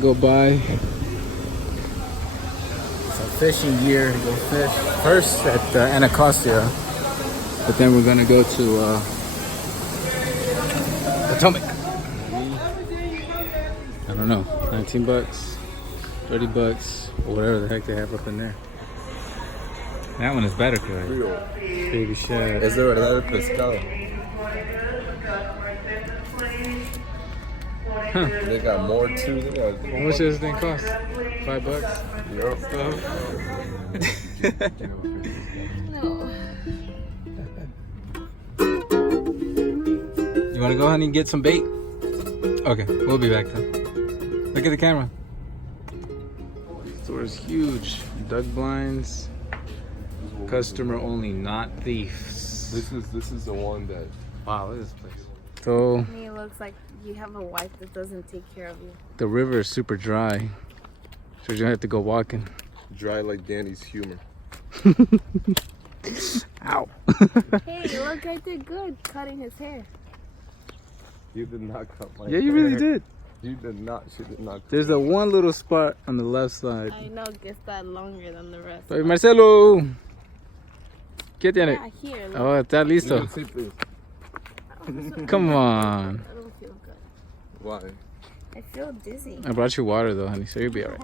go buy some fishing gear to go fish. First at Anacostia, but then we're gonna go to Potomac. I don't know, 19 bucks, 30 bucks, or whatever the heck they have up in there. That one is better, cuz. Baby shad. Es de verdad el pescado. Huh. They got more too. They got How much does this thing cost? $5 bucks? Yep. You wanna go, honey, and get some bait? Okay, we'll be back then. Look at the camera. Store is huge. Duck blinds. Customer only, not thieves. This is the one that. Wow, look at this place. So To me, it looks like you have a wife that doesn't take care of you. the river is super dry, so you're gonna have to go walking. Dry like Danny's humor. Ow. Hey, look, I did good cutting his hair. You did not cut my Yeah, you really did. You did not. She did not. There's a one little spot on the left side. I know, gets that longer than the rest. Hey, Marcelo, ¿qué tiene? Yeah, here. Look. Oh, está listo. Sí, please. Come on. I don't feel good. Why? I feel dizzy. I brought you water though, honey, so you'll be alright.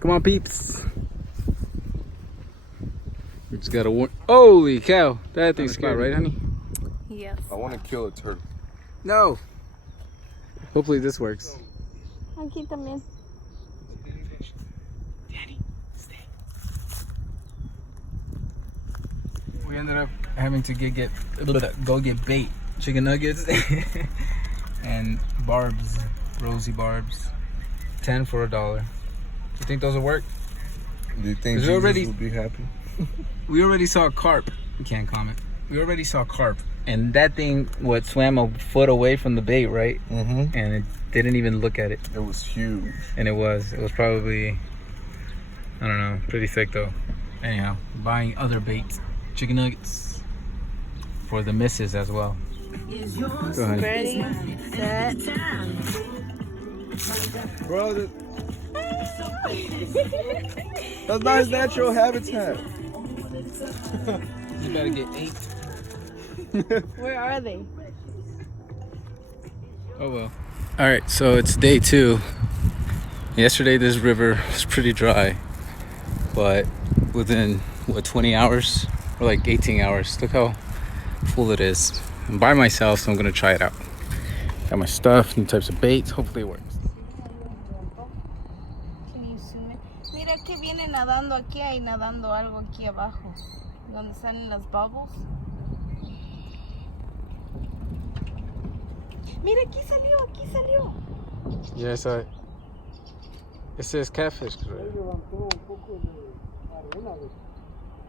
Come on, peeps. We just gotta warn. Holy cow! That thing's scary, right, honey? Yes. I want to kill a turtle. No. Hopefully this works. Aquí también. Danny, stay. We ended up having to go get bait, chicken nuggets, and barbs, rosy barbs, 10 for $1. You think those will work? Do you think Is it Jesus already- would be happy? We already saw carp. You can't comment. We already saw carp, and that thing swam a foot away from the bait, right? Mm-hmm. And it didn't even look at it, It was huge. and it was probably, I don't know, pretty thick though. Anyhow, buying other baits, chicken nuggets for the missus as well. Go ahead. Ready, set. Bro, that's not his natural habitat. You better get 8. Where are they? Oh well. All right, so it's day 2. Yesterday this river was pretty dry, but within 20 hours or like 18 hours, look how full it is. I'm by myself, so I'm gonna try it out. Got my stuff, new types of baits. Hopefully it works. Can you zoom in? Mira que viene nadando aquí, hay nadando algo aquí abajo, donde salen las bubbles. Mira, aquí salió. Yeah, I saw it. It says catfish, correct?